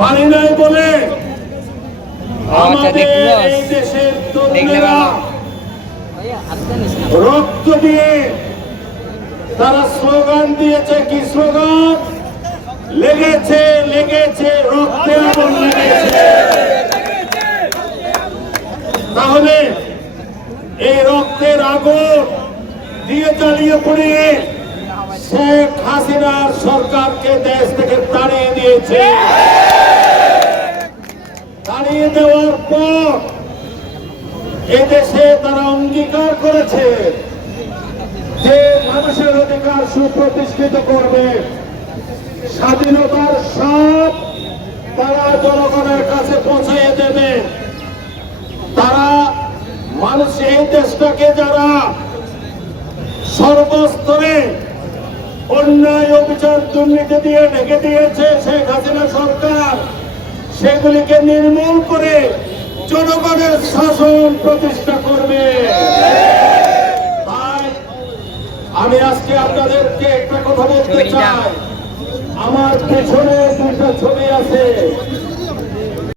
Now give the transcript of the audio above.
পানি নাই বলে আমাদের এই দেশের তরুণেরা রক্ত দিয়ে তারা স্লোগান দিয়েছে। কি স্লোগান? লেগেছে লেগেছে রক্তে আগুন লেগেছে। তাহলে এই রক্তের আগুন দিয়ে জ্বালিয়ে পুড়িয়ে শেখ হাসিনার সরকারকে দেশ থেকে তাড়িয়ে দিয়েছে। তাড়িয়ে দেওয়ার পর এদেশে তারা অঙ্গীকার করেছে যে মানুষের অধিকার সুপ্রতিষ্ঠিত করবে, স্বাধীনতার সব তারা জনগণের কাছে পৌঁছে দেবে। তারা মানুষ এই দেশটাকে যারা সর্বস্তরে অন্যায় অভিযান দুর্নীতি দিয়ে ঢেকে দিয়েছে শেখ হাসিনা সরকার, সেগুলিকে নির্মূল করে জনগণের শাসন প্রতিষ্ঠা করবে। তাই আমি আজকে আপনাদেরকে একটা কথা বলতে চাই। আমার পেছনে দুইটা ছবি আছে।